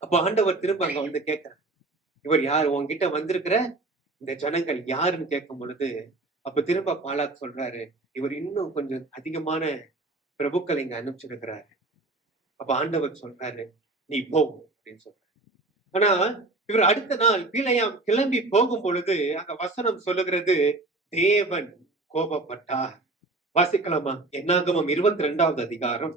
அப்ப ஆண்டவர் திரும்ப அங்க வந்து கேட்கிறார், இவர் யார், உங்ககிட்ட வந்திருக்கிற இந்த ஜனங்கள் யாருன்னு கேட்கும் பொழுது அப்ப திரும்ப பாலாக் சொல்றாரு, இவர் இன்னும் கொஞ்சம் அதிகமான பிரபுக்களை இங்க அனுப்பிச்சிருக்கிறாரு. அப்ப ஆண்டவர் சொல்றாரு, நீ போ அப்படின்னு சொல்றாரு. ஆனா இவர் அடுத்த நாள் பிலேயாம் கிளம்பி போகும் பொழுது அங்க வசனம் சொல்லுகிறது, தேவன் கோபப்பட்டார். வாசிக்கலாமா? என்னாகமம் 22வது அதிகாரம்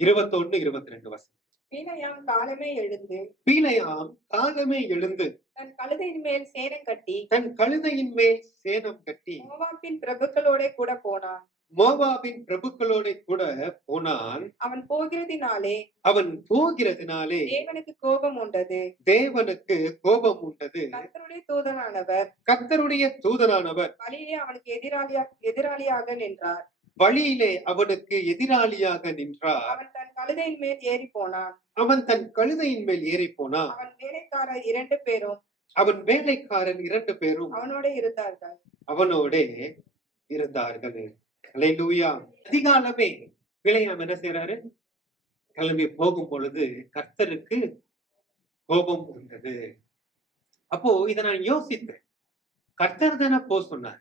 21, 22 வசனம். பிலேயாம் காலமே எழுந்து பிலேயாம் காலமே எழுந்து தன் கழுதையின் மேல் சேணம் கட்டி தன் கழுதையின் மேல் சேணம் கட்டி மோவாபின் பிரபுக்களோட கூட போனான். மோவாபின் பிரபுக்களோட கூட போனான். அவன் போகிறதினாலே தேவனுக்கு கோபம் உண்டது. கர்த்தருடைய தூதனானவர் வழியிலே அவனுக்கு எதிராளியாக நின்றார். அவன் தன் கழுதையின் மேல் ஏறி போனான். அவன் வேலைக்காரர் 2 பேரும் அவனோட இருந்தார்கள். அல்லேலூயா. அதிகாலமே பிலேயாம் என்ன செய்யறாரு? கிளம்பி போகும் பொழுது கர்த்தருக்கு கோபம் வந்தது. அப்போ இதை நான் யோசித்தேன், கர்த்தர் தானே போ சொன்னார்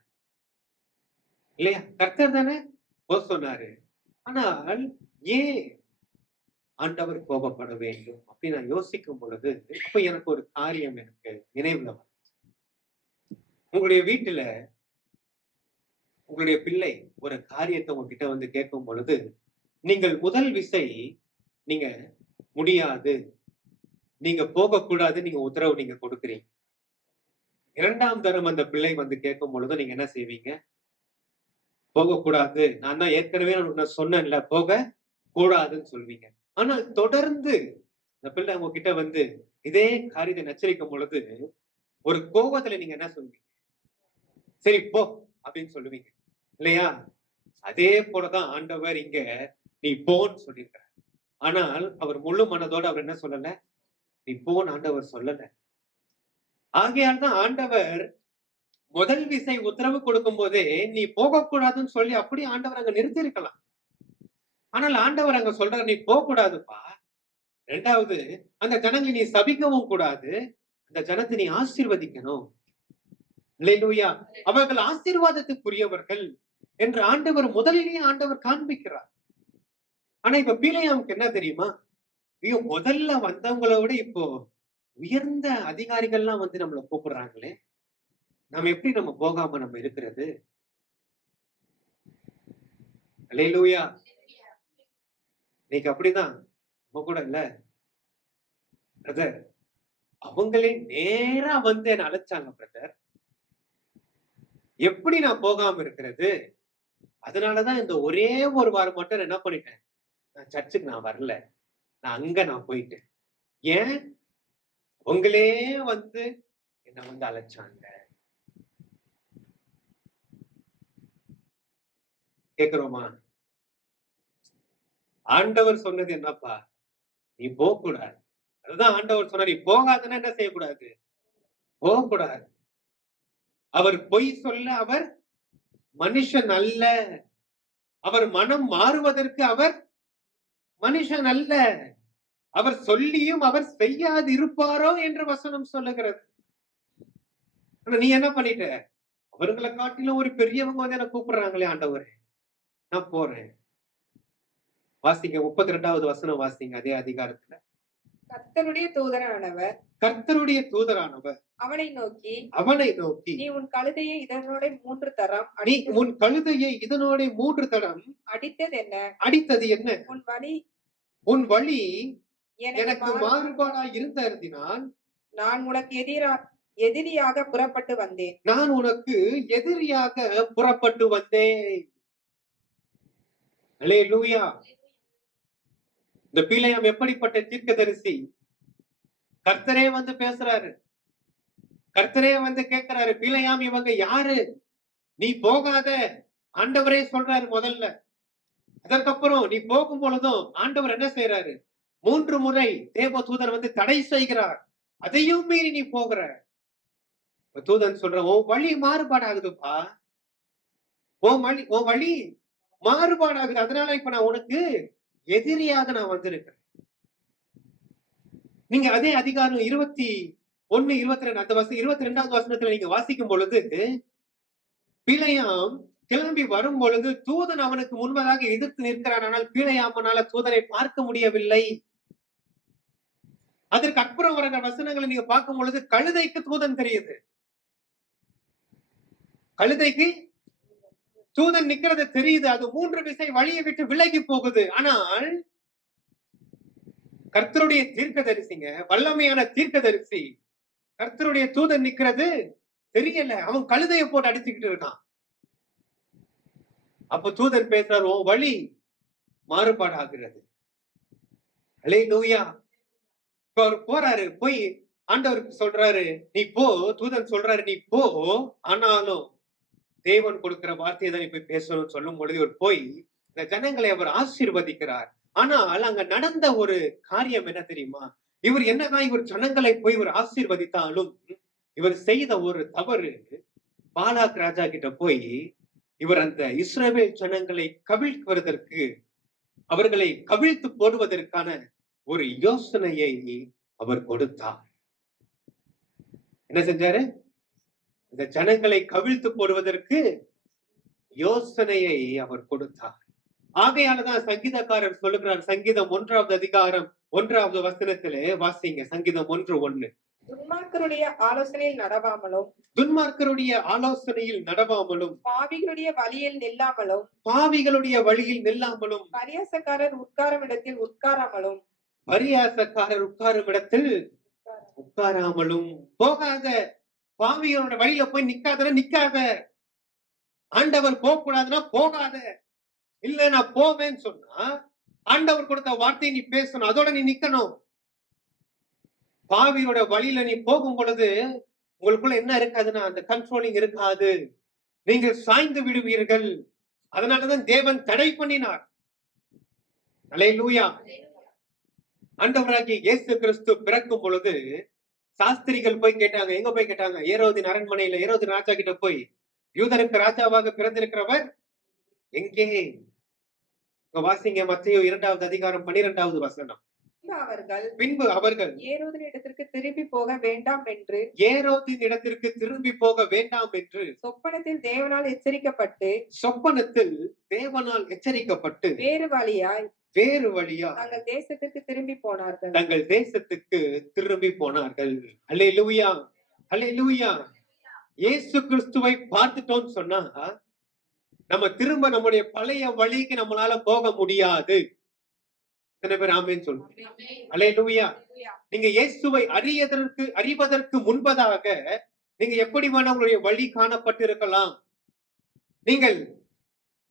இல்லையா? கர்த்தர் தானே போ சொன்னாரு. ஆனால் ஏன் ஆண்டவர் கோபப்பட வேண்டும் அப்படின்னு நான் யோசிக்கும் பொழுது அப்ப எனக்கு ஒரு காரியம் எனக்கு நினைவுல வந்து, உங்களுடைய வீட்டுல உங்களுடைய பிள்ளை ஒரு காரியத்தை உங்ககிட்ட வந்து கேட்கும் பொழுது நீங்கள் முதல் விசை நீங்க முடியாது, நீங்க போகக்கூடாது, நீங்க உத்தரவு நீங்க கொடுக்குறீங்க. இரண்டாம் தரம் அந்த பிள்ளை வந்து கேட்கும் பொழுது நீங்க என்ன செய்வீங்க? போகக்கூடாது, நான் தான் ஏற்கனவே நான் சொன்னேன்ல போக கூடாதுன்னு சொல்வீங்க. ஆனால் தொடர்ந்து அந்த பிள்ளை உங்ககிட்ட வந்து இதே காரியத்தை நச்சரிக்கும் பொழுது ஒரு கோபத்துல நீங்க என்ன சொல்வீங்க? சரி போ அப்படின்னு சொல்லுவீங்க இல்லையா? அதே போலதான் ஆண்டவர் இங்க நீ போன்னு சொல்லியிருக்கிறார். ஆனால் அவர் முழு மனதோடு அவர் என்ன சொல்லல? நீ போன்னு ஆண்டவர் சொல்லல. ஆகையால் தான் ஆண்டவர் முதல் விசை உத்தரவு கொடுக்கும் போதே நீ போகக்கூடாதுன்னு சொல்லி அப்படி ஆண்டவர் அங்க நிறுத்தி இருக்கலாம். ஆனால் ஆண்டவர் அங்க சொல்றாரு, நீ போக கூடாதுப்பா. இரண்டாவது, அந்த ஜனங்களை நீ சபிக்கவும் கூடாது, அந்த ஜனத்தை நீ ஆசீர்வதிக்கணும். அல்லேலூயா. அவர்கள் ஆசீர்வாதத்துக்குரியவர்கள் என்று ஆண்டவர் முதலிலேயே ஆண்டவர் காண்பிக்கிறார். ஆனா இப்ப பிலேயாமுக்கு என்ன தெரியுமா? ஐயோ, முதல்ல வந்தவங்களை விட இப்போ உயர்ந்த அதிகாரிகள்லாம் வந்து நம்மளை கூப்பிடுறாங்களே, நம்ம எப்படி நம்ம போகாம நம்ம இருக்கிறது? அல்லேலூயா. இன்னைக்கு அப்படிதான் நம்ம கூட இல்ல பிரதர், அவங்களே நேரா வந்து என்ன அழைச்சாங்க பிரதர், எப்படி நான் போகாம இருக்கிறது? அதனாலதான் இந்த ஒரே ஒரு வாரம் மட்டும் என்ன பண்ணிட்டேன், நான் சர்ச்சுக்கு நான் வரல, நான் அங்க நான் போயிட்டேன். ஏன்? உங்களே வந்து என்ன வந்து அழைச்சாங்க. கேக்குறோமா? ஆண்டவர் சொன்னது என்னப்பா? நீ போக கூடாது. அதுதான் ஆண்டவர் சொன்னார். நீ போகாதன்னா என்ன செய்யக்கூடாது? போகக்கூடாது. அவர் பொய் சொல்ல அவர் மனுஷன் அல்ல. அவர் மனம் மாறுவதற்கு அவர் மனுஷன் அல்ல. அவர் சொல்லியும் அவர் செய்யாது இருப்பாரோ என்று வசனம் சொல்லுகிறது. ஆனா நீ என்ன பண்ணிட்ட? அவர்களை காட்டிலும் ஒரு பெரியவங்க வந்து என்ன கூப்பிடுறாங்களே ஆண்டவரே, நான் போறேன். வாசிங்க 32வது வசனம் வாசிங்க அதே அதிகாரத்துல. கர்த்தருடைய தூதரானவர் கர்த்தருடைய தூதரானவர் அவனை நோக்கி, நீ உன் கழுதையை இதனோட 3 தரம் நீ உன் கழுதையை இதனோட 3 தரம் அடித்தது என்ன? உன் வழி எனக்கு மாறுபாடாய் இருந்ததினால் நான் உனக்கு எதிரியாக புறப்பட்டு வந்தேன். நான் உனக்கு எதிரியாக புறப்பட்டு வந்தேன். அல்லேலூயா. இந்த பிலேயாம் எப்படிப்பட்ட தீர்க்கதரிசி? கர்த்தரே வந்து பேசுறாரு. கர்த்தரே வந்து கேட்கிறாரு, பிலேயாம் இவங்க யாரு? நீ போகாத. ஆண்டவரே சொல்றாரு முதல்ல. அதற்கப்புறம் நீ போகும் பொழுதும் ஆண்டவர் என்ன செய்யறாரு? 3 முறை தேவ தூதன் வந்து தடை செய்கிறார். அதையும் மீறி நீ போகிற. தூதன் சொல்ற, உன் வழி மாறுபாடாகுதுப்பா. உன் வழி மாறுபாடாகுது. அதனால இப்ப நான் உனக்கு எதிரியாக நான் வந்திருக்கிறேன். நீங்க அதே அதிகாரம் 21, 22 அந்த 22வது வசனத்துல நீங்க வாசிக்கும் பொழுது, பிலேயாம் கிளம்பி வரும் பொழுது தூதன் அவனுக்கு முன்பதாக எதிர்த்து நிற்கிறான். ஆனால் பிலேயாமனால தூதனை பார்க்க முடியவில்லை. அதற்கு அப்புறம் வர வசனங்களை நீங்க பார்க்கும் பொழுது கழுதைக்கு தூதன் தெரியுது. கழுதைக்கு தூதன் நிக்கிறது தெரியுது. அது 3 விசை வழியை விட்டு விலகி போகுது. ஆனால் கர்த்தருடைய தீர்க்கதரிசிங்க, வல்லமையான தீர்க்கதரிசி, கர்த்தருடைய தூதன் நிக்கிறது தெரியல. அவன் கழுதையை போட்டு அடிச்சுக்கிட்டு இருக்கான். அப்ப தூதன் பேசுறாரு, உன் வழி மாறுபாடாகிறது. அல்லேலூயா. இப்ப அவர் போறாரு. போய் ஆண்டவருக்கு சொல்றாரு, நீ போ. தூதன் சொல்றாரு, நீ போ. ஆனாலும் தேவன் கொடுக்கிற வார்த்தையை தான் போய் பேசணும்னு சொல்லும் பொழுது அவர் போய் இந்த ஜனங்களை அவர் ஆசீர்வதிக்கிறார். ஆனால் அங்க நடந்த ஒரு காரியம் என்ன தெரியுமா? இவர் ஜனங்களை போய் இவர் ஆசீர்வதித்தாலும் இவர் செய்த ஒரு தவறு. பாலாக் ராஜா கிட்ட போய் இவர் அந்த இஸ்ரவேல் ஜனங்களை கவிழ்க்குவதற்கு, அவர்களை கவிழ்த்து போடுவதற்கான ஒரு யோசனையை அவர் கொடுத்தார். என்ன செஞ்சாரு? இந்த ஜனங்களை கவிழ்த்து போடுவதற்கு யோசனையை அவர் கொடுத்தார். ஆகையாலதான் சங்கீதக்காரர் சொல்லுகிறார், சங்கீதம் 1வது அதிகாரம் 1வது வசனத்திலே வாசிங்க. சங்கீதம் 1:1. துன்மார்க்கருடைய ஆலோசனையில் நடவாமலும் பாவிகளுடைய வழியில் நில்லாமலும் பரியாசக்காரர் உட்காரும் இடத்தில் உட்காராமலும் போகாத. பாவிகளோட வழியில போய் நிக்காத. ஆண்டவர் போக கூடாதுன்னா போகாத. இல்ல நான் போவேன்னு சொன்னா ஆண்டவர் கொடுத்த வார்த்தையை நீ பேசணும். அதோட நீ நிக்கணும். பாவியோட வழியில நீ போகும் பொழுது உங்களுக்குள்ள என்ன இருக்காதுன்னா அந்த கண்ட்ரோலிங் இருக்காது. நீங்கள் சாய்ந்து விடுவீர்கள். அதனாலதான் தேவன் தடை பண்ணினார். அல்லேலூயா. ஆண்டவராகிய இயேசு கிறிஸ்து பிறக்கும் பொழுது சாஸ்திரிகள் போய் கேட்டாங்க. எங்க போய் கேட்டாங்க? ஏரோதின் அரண்மனையில ஏரோது ராஜா கிட்ட போய், யூதருக்கு ராஜாவாக பிறந்திருக்கிறவர் எங்கே? வாசிங்க. மத்தேயு 2வது அதிகாரம் 12வது வசனம். பின்பு அவர்கள் ஏரோதின் இடத்திற்கு திரும்பி போக வேண்டாம் என்று சொப்பனத்தில் தேவனால் எச்சரிக்கப்பட்டு வேறு வழியாய் தங்கள் தேசத்துக்கு திரும்பி போனார்கள். அல்லேலூயா. அல்லேலூயா. இயேசு கிறிஸ்துவை பார்த்துட்டோம்னு சொன்னா நம்ம திரும்ப நம்முடைய பழைய வழிக்கு நம்மளால போக முடியாது. எத்தனை பேர் ஆமென் சொல்லுங்க? அல்லேலூயா. நீங்க இயேசுவை அறிவதற்கு முன்பதாக நீங்க எப்படி வேணா உங்களுடைய வழி காணப்பட்டிருக்கலாம். நீங்கள்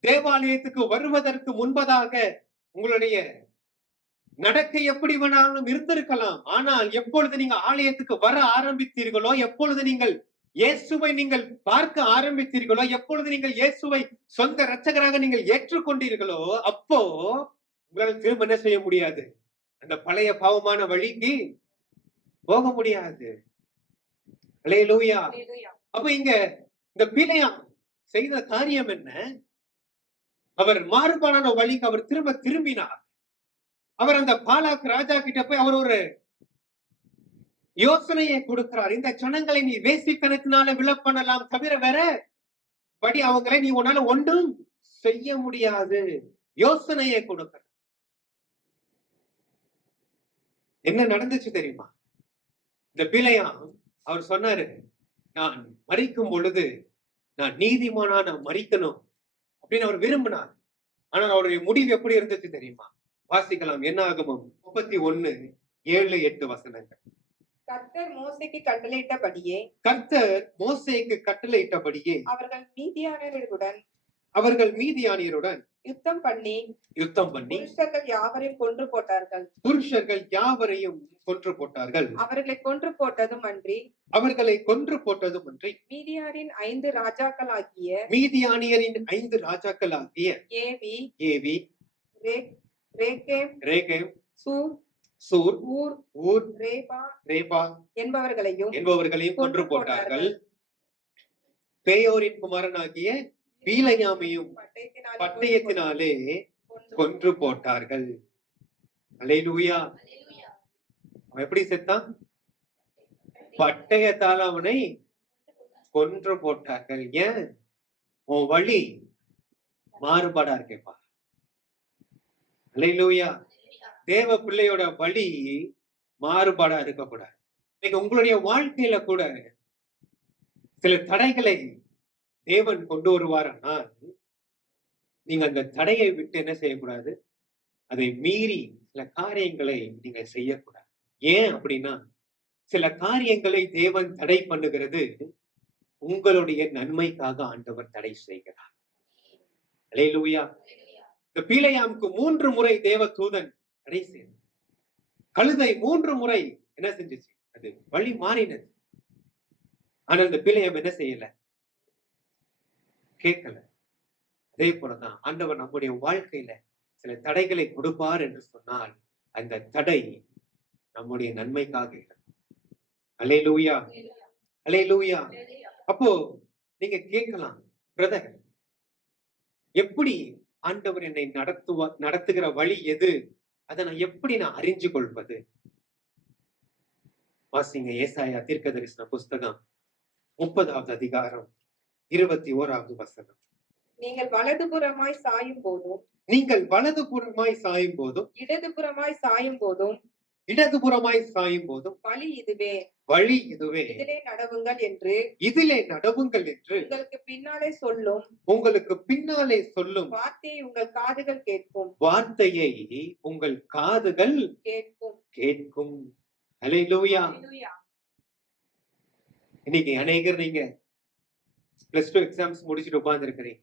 தேவாலயத்துக்கு வருவதற்கு முன்பதாக உங்களுடைய நடக்கை எப்படி வேணாலும் இருந்திருக்கலாம். ஆனால் எப்பொழுது நீங்க ஆலயத்துக்கு வர ஆரம்பித்தீர்களோ, எப்பொழுது நீங்கள் இயேசுவை நீங்கள் பார்க்க ஆரம்பித்தீர்களோ, எப்பொழுது நீங்கள் இயேசுவை சொந்த இரட்சகராக நீங்கள் ஏற்றுக்கொண்டீர்களோ, அப்போ உங்களால் திரும்ப என்ன செய்ய முடியாது? அந்த பழைய பாவமான வழிக்கு போக முடியாது. அல்லேலூயா. அப்ப இங்க இந்த பிலேயாம் செய்த காரியம் என்ன? அவர் மாறுபாடான வழிக்கு அவர் திரும்பினார். அவர் அந்த பாலாக் ராஜா கிட்ட போய் அவர் ஒரு யோசனையை கொடுக்கிறார். இந்த ஜனங்களை நீ வேசித்தனத்தினால விழப்பண்ணலாம், தவிர வேற படி அவங்களை நீ உன்னால ஒன்றும் செய்ய முடியாது. யோசனையை கொடுக்கிறார். என்ன நடந்துச்சு தெரியுமா? இந்த பிலேயாம் அவர் சொன்னாரு, நான் மரிக்கும் பொழுது நான் நீதிமானா நான் மரிக்கணும் அப்படின்னு அவர் விரும்பினார். ஆனால் அவருடைய முடிவு எப்படி இருந்துச்சு தெரியுமா? வாசிக்கலாம். என்ன ஆகமம் 31:7-8 வசனங்கள். கர்த்தர் மோசேக்கு கட்டளையிட்டபடியே அவர்கள் மீதியானியருடன் யுத்தம் பண்ணி புருஷர்கள் யாவரையும் கொன்று போட்டார்கள். அவர்களை கொன்று போட்டதும் அன்றி மீதியானியரின் 5 ராஜாக்களாகிய ஏவி, ரேகேம், சூர், ஊர், ரேபா என்பவர்களையும் கொன்று போட்டார்கள். பேயோரின் குமாரனாகிய பீலயாமையும் பட்டயத்தினாலே கொன்று போட்டார்கள். அல்லேலூயா. அவன் எப்படி செத்தான்? பட்டயத்தால் அவனை கொன்று போட்டார்கள். ஏன்? உன் வழி மாறுபாடா இருக்கேப்பா. அல்லேலூயா. தேவ பிள்ளையோட வழி மாறுபாடா இருக்கக்கூடாது. இன்னைக்கு உங்களுடைய வாழ்க்கையில கூட சில தடைகளை தேவன் கொண்டு வருவார். ஆனால் நீங்க அந்த தடையை விட்டு என்ன செய்யக்கூடாது? அதை மீறி சில காரியங்களை நீங்க செய்யக்கூடாது. ஏன் அப்படின்னா, சில காரியங்களை தேவன் தடை பண்ணுகிறது உங்களுடைய நன்மைக்காக ஆண்டவர் தடை செய்கிறார். அல்லேலூயா. இந்த பீலேயாமுக்கு 3 முறை தேவ தூதன் தடை செய்தார். கழுதை 3 முறை என்ன செஞ்சுச்சு? அது வழி மாறினது. ஆனா இந்த பீலேயாம் என்ன செய்யல? கேட்கல. அதே போலதான் ஆண்டவர் நம்முடைய வாழ்க்கையில சில தடைகளை கொடுப்பார் என்று சொன்னால் அந்த தடை நம்முடைய நன்மைக்காக இருக்கும். அல்லேலூயா. அல்லேலூயா. அப்போ நீங்க கேட்கலாம், பிரதர், எப்படி ஆண்டவர் என்னை நடத்துகிற வழி எது? அதை நான் எப்படி அறிஞ்சு கொள்வது? வாசிங்க ஏசாயா தீர்க்கதரிசன புஸ்தகம் 30வது அதிகாரம் 21வது வசனம். நீங்கள் வலதுபுறமாய் சாயும் போதும் இடதுபுறமாய் சாயும் போதும் வழி இதுவே இதிலே நடவுங்கள் என்று உங்களுக்கு பின்னாலே சொல்லும் வார்த்தையை உங்கள் காதுகள் கேட்கும். அல்லேலூயா. இன்னைக்கு அநேகர் நீங்க +2 எக்ஸாம்ஸ் முடிச்சுட்டு உட்கார்ந்து இருக்கிறீங்க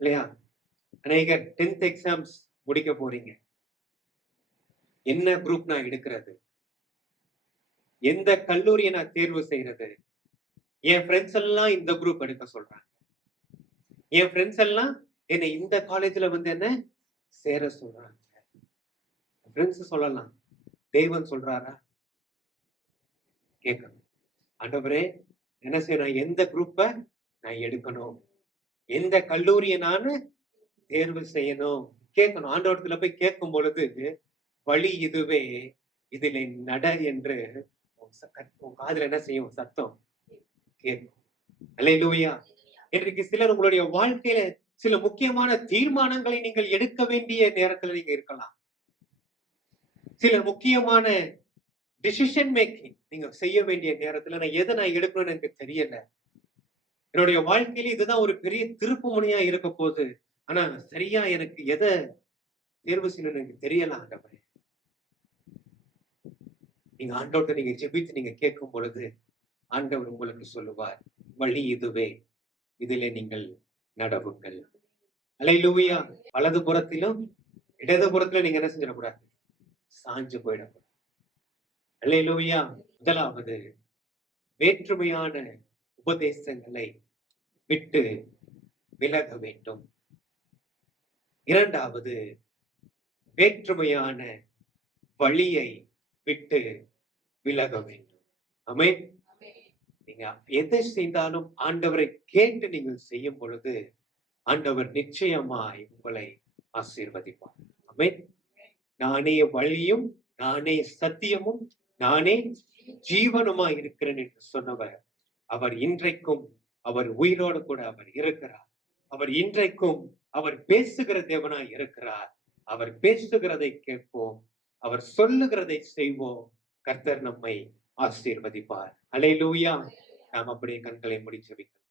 இல்லையா? அநேகர் 10th எக்ஸாம்ஸ் முடிக்க போறீங்க. என்ன குரூப் நான் எடுக்கிறது? எந்த கல்லூரியை நான் தேர்வு செய்யறது? என் ஃப்ரெண்ட்ஸ் எல்லாம் இந்த குரூப் எடுக்க சொல்றாங்க. என் ஃப்ரெண்ட்ஸ் எல்லாம் என்னை இந்த காலேஜ்ல என்ன சேர சொல்றாங்க. ஃப்ரெண்ட்ஸ் சொல்லலாம், தேவன் சொல்றாரா? கேட்கணும். ஆண்டவரே, என்ன செய்யணும்? எந்த குரூப்பை நான் எடுக்கணும்? எந்த கல்லூரியை நான் தேர்வு செய்யணும்? கேட்கணும். ஆண்டவரத்துல போய் கேட்கும் பொழுது வழி இதுவே, இதில் நட என்று உன் காதுல என்ன செய்யும்? சத்தம் கேட்கும். அல்லேலூயா. இன்றைக்கு சிலர் உங்களுடைய வாழ்க்கையில சில முக்கியமான தீர்மானங்களை நீங்கள் எடுக்க வேண்டிய நேரத்துல நீங்க இருக்கலாம். சில முக்கியமான டிசிஷன் மேக்கிங் நீங்க செய்ய வேண்டிய நேரத்துல நான் எதை எடுக்கணும்னு எனக்கு தெரியல. என்னுடைய வாழ்க்கையில இதுதான் ஒரு பெரிய திருப்பு முனையா இருக்க போகுது. ஆனா சரியா எனக்கு எதை தேர்வு செய்யணும்னு எனக்கு தெரியல. ஆண்டவரே, நீங்க ஆண்டவர்கிட்ட நீங்க ஜெபித்து நீங்க கேட்கும் பொழுது ஆண்டவர் உங்களுக்கு சொல்லுவார், வழி இதுவே, இதிலே நீங்கள் நடவுங்கள். அல்லேலூயா. வலது புறத்திலும் இடது புறத்திலும் நீங்க என்ன வேற்றுமையான உபதேசங்களை விட்டு விலக வேண்டும். இரண்டாவது, வேற்றுமையான வழியை விட்டு விலக வேண்டும். ஆமென். நீங்க எதை செய்தாலும் ஆண்டவரை கேட்டு நீங்கள் செய்யும் பொழுது ஆண்டவர் நிச்சயமாய் உங்களை ஆசீர்வதிப்பார். ஆமென். நானே வழியும், நானே சத்தியமும், நானே ஜீவனுமாய் இருக்கிறேன் என்று சொன்னவர், அவர் இன்றைக்கும் அவர் உயிரோடு கூட அவர் இருக்கிறார். அவர் இன்றைக்கும் அவர் பேசுகிற தேவனாய் இருக்கிறார். அவர் பேசுகிறதை கேட்போம், அவர் சொல்லுகிறதை செய்வோம். கர்த்தர் நம்மை ஆசீர்வதிப்பார். அல்லேலூயா. நாம் அப்படியே கண்களை மூடி ஜெபிக்கலாம்.